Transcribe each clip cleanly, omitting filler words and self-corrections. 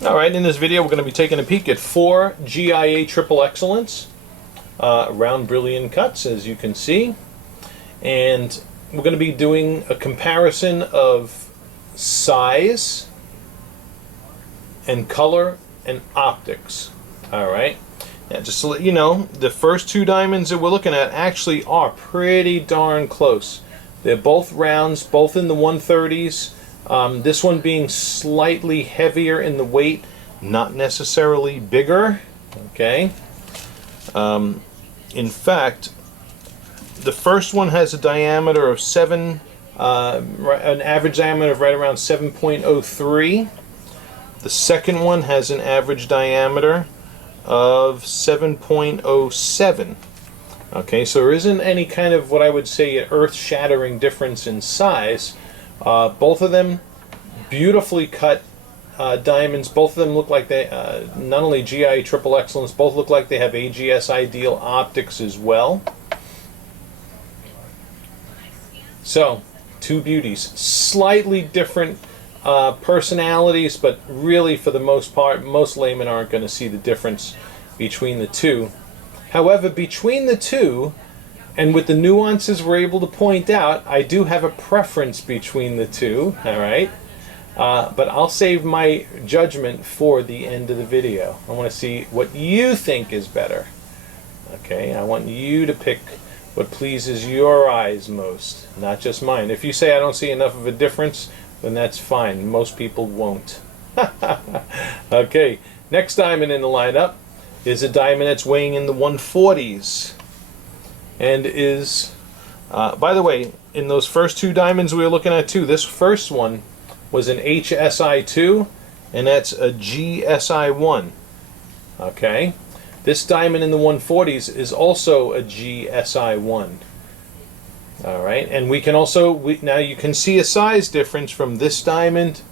Alright, in this video we're going to be taking a peek at 4 GIA Triple Excellence round brilliant cuts, as you can see. And we're going to be doing a comparison of size and color and optics. Alright, now just to let you know, the first 2 diamonds that we're looking at actually are pretty darn close. They're both rounds, both in the 130s. This one being slightly heavier in the weight, not necessarily bigger. Okay. In fact, the first one has a diameter of an average diameter of right around 7.03. The second one has an average diameter of 7.07. Okay, so there isn't any kind of what I would say an earth-shattering difference in size. Both of them beautifully cut diamonds. Both of them look like they, not only GIA Triple Excellence, both look like they have AGS Ideal optics as well. So, 2 beauties. Slightly different personalities, but really for the most part, most laymen aren't going to see the difference between the 2. However, between the 2, and with the nuances we're able to point out, I do have a preference between the 2, alright? But I'll save my judgment for the end of the video. I want to see what you think is better. Okay, I want you to pick what pleases your eyes most, not just mine. If you say I don't see enough of a difference, then that's fine. Most people won't. Okay, next diamond in the lineup is a diamond that's weighing in the 140s. And is, by the way, in those first 2 diamonds we were looking at too, this first one was an HSI2, and that's a GSI1. Okay? This diamond in the 140s is also a GSI1. Alright, and we can also, now you can see a size difference from this diamond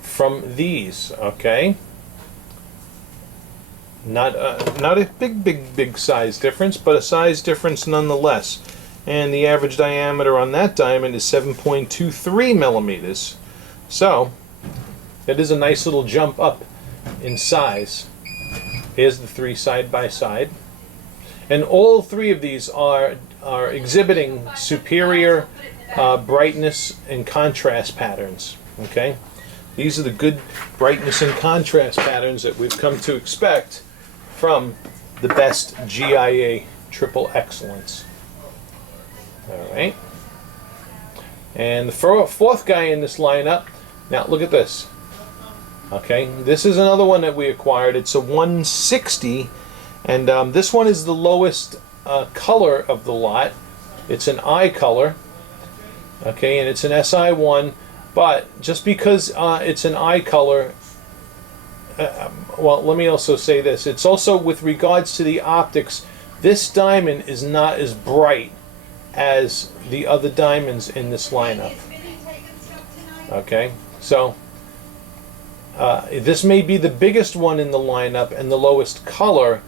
from these, okay? Not a big size difference, but a size difference nonetheless. And the average diameter on that diamond is 7.23 millimeters. So, it is a nice little jump up in size. Here's the 3 side by side. And all 3 of these are exhibiting superior brightness and contrast patterns. Okay? These are the good brightness and contrast patterns that we've come to expect from the best GIA Triple Excellence. Alright. And the 4th guy in this lineup, now look at this. Okay, this is another one that we acquired. It's a 160, and this one is the lowest color of the lot. It's an eye color. Okay, and it's an SI1, but just because it's an eye color, well, let me also say this. It's also with regards to the optics, this diamond is not as bright as the other diamonds in this lineup. Okay, so this may be the biggest one in the lineup and the lowest color,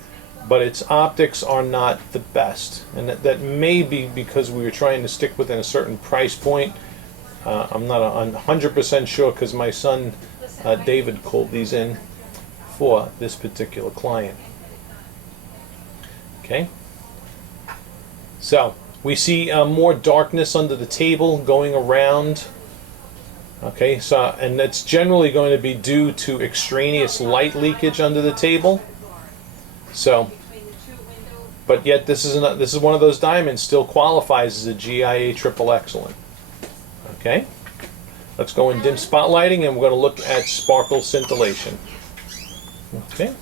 but its optics are not the best. And that may be because we were trying to stick within a certain price point. I'm not 100% sure because my son David called these in for this particular client. Okay, so we see more darkness under the table going around. Okay, so, and that's generally going to be due to extraneous light leakage under the table. So, but yet this is one of those diamonds still qualifies as a GIA Triple Excellent. Okay, let's go in dim spotlighting, and we're going to look at sparkle scintillation. Okay,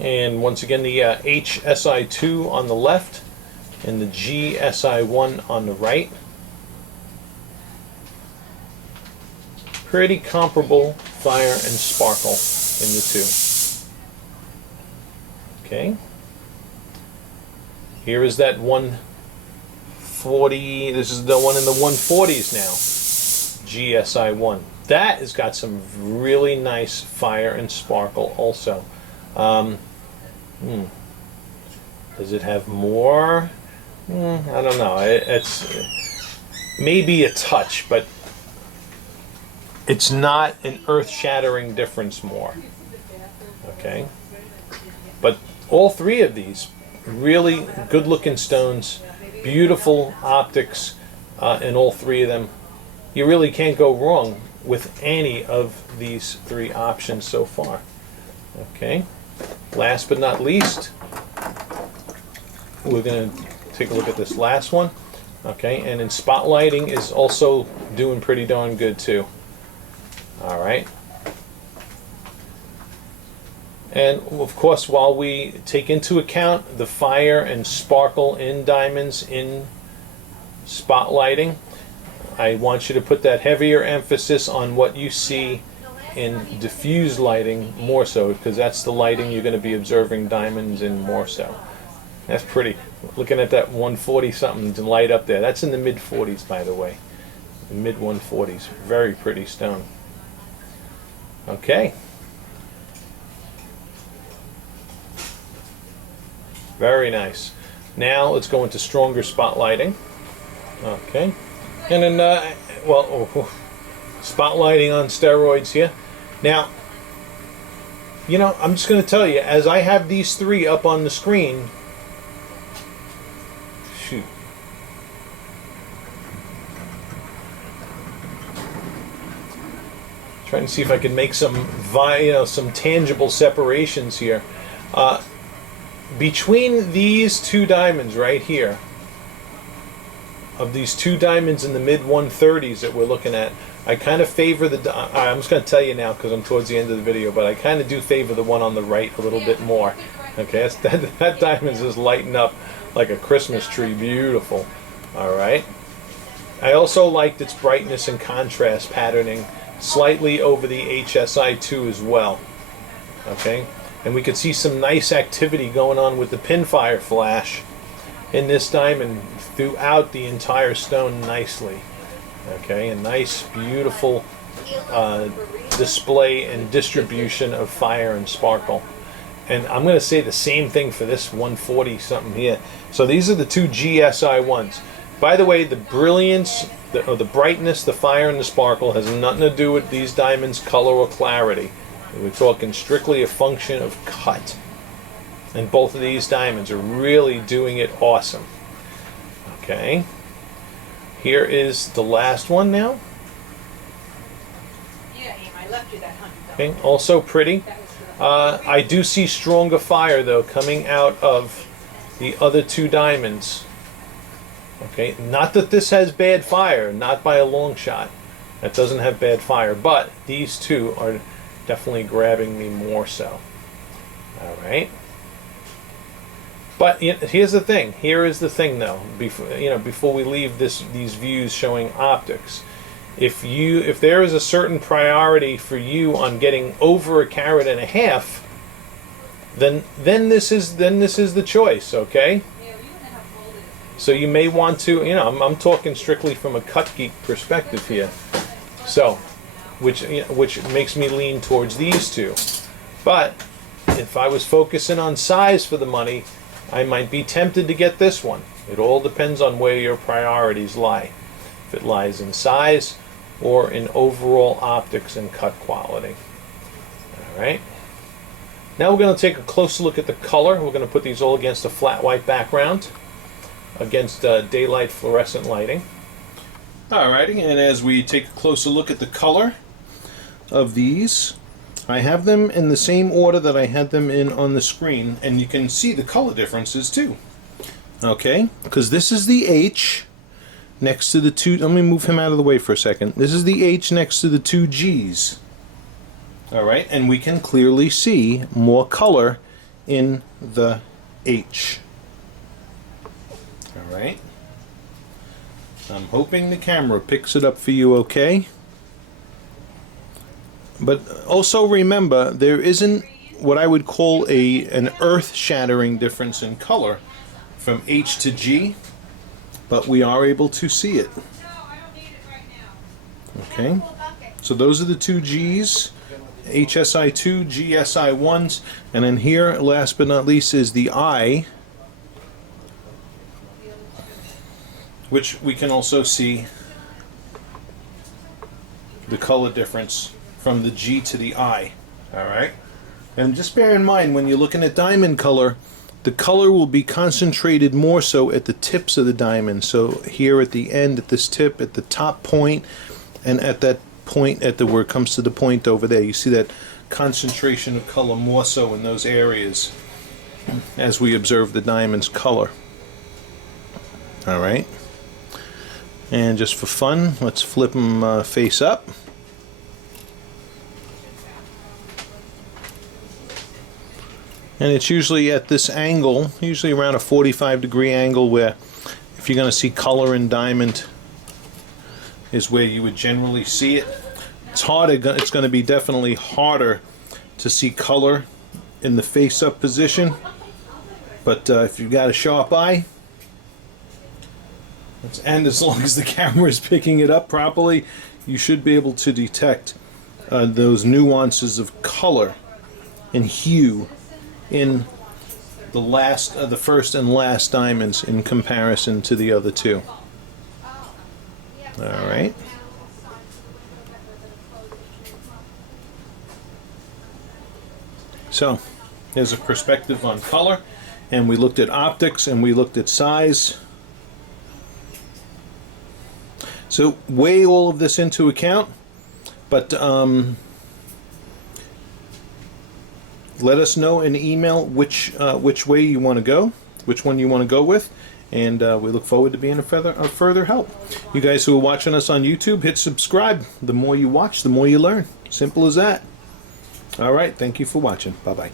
and once again the HSI2 on the left and the GSI1 on the right. Pretty comparable fire and sparkle in the 2. Okay. Here is that 140. This is the one in the 140s now. GSI1. That has got some really nice fire and sparkle also. Does it have more? I don't know. It's maybe a touch, but it's not an earth-shattering difference more. Okay, but all three of these really good-looking stones, beautiful optics in all three of them. You really can't go wrong with any of these three options so far. Okay, last but not least, we're going to take a look at this last one. Okay, and in spotlighting is also doing pretty darn good too. All right. And of course, while we take into account the fire and sparkle in diamonds in spotlighting, I want you to put that heavier emphasis on what you see in diffuse lighting more so, because that's the lighting you're going to be observing diamonds in more so. That's pretty. Looking at that 140 something to light up there. That's in the mid 40s, by the way. The mid 140s. Very pretty stone. Okay. Very nice. Now let's go into stronger spotlighting. Okay. And then, spotlighting on steroids here. Now, you know, I'm just going to tell you, as I have these three up on the screen, shoot. Trying to see if I can make some, some tangible separations here. Between these two diamonds right here, of these two diamonds in the mid 130s that we're looking at, I kind of favor the, I'm just going to tell you now because I'm towards the end of the video, but I kind of do favor the one on the right a little bit more. Okay, that diamond's just lighting up like a Christmas tree. Beautiful. All right. I also liked its brightness and contrast patterning slightly over the HSI2 as well. Okay, and we could see some nice activity going on with the pinfire flash in this diamond throughout the entire stone nicely. Okay, a nice, beautiful display and distribution of fire and sparkle. And I'm going to say the same thing for this 140 something here. So these are the two GSI ones. By the way, the brilliance, the brightness, the fire, and the sparkle has nothing to do with these diamonds' color or clarity. We're talking strictly a function of cut. And both of these diamonds are really doing it awesome. Okay. Here is the last one now. Yeah, I left you that $100. Okay, also pretty. I do see stronger fire though coming out of the other two diamonds. Okay, not that this has bad fire, not by a long shot. That doesn't have bad fire, but these two are definitely grabbing me more so. All right. But here's the thing. Here is the thing, though. Before we leave these views showing optics, if there is a certain priority for you on getting over 1.5 carats, then this is the choice. Okay. So you may want to, I'm talking strictly from a cut geek perspective here. So, which makes me lean towards these two. But if I was focusing on size for the money, I might be tempted to get this one. It all depends on where your priorities lie. If it lies in size or in overall optics and cut quality. All right. Now we're going to take a closer look at the color. We're going to put these all against a flat white background, against daylight fluorescent lighting. Alrighty, and as we take a closer look at the color of these, I have them in the same order that I had them in on the screen, and you can see the color differences too. Okay, because this is the H next to the two, let me move him out of the way for a second. This is the H next to the two G's. Alright, and we can clearly see more color in the H. Alright. I'm hoping the camera picks it up for you okay. But also remember, there isn't what I would call an earth-shattering difference in color from H to G, but we are able to see it. Okay, so those are the two G's, HSI2, GSI1s, and then here, last but not least, is the I, which we can also see the color difference from the G to the I. All right, and just bear in mind when you're looking at diamond color, the color will be concentrated more so at the tips of the diamond. So here at the end, at this tip, at the top point, and at that point at the where it comes to the point over there, you see that concentration of color more so in those areas as we observe the diamond's color. All right, and just for fun, let's flip them face up. And it's usually at this angle, usually around a 45-degree angle, where if you're going to see color in diamond is where you would generally see it. It's harder, it's going to be definitely harder to see color in the face-up position, but if you've got a sharp eye, and as long as the camera is picking it up properly, you should be able to detect those nuances of color and hue in the first and last diamonds in comparison to the other two. All right. So here's a perspective on color, and we looked at optics and we looked at size. So weigh all of this into account, but let us know in email which way you want to go, which one you want to go with, and we look forward to being a further help. You guys who are watching us on YouTube, hit subscribe. The more you watch, the more you learn. Simple as that. All right, thank you for watching. Bye-bye.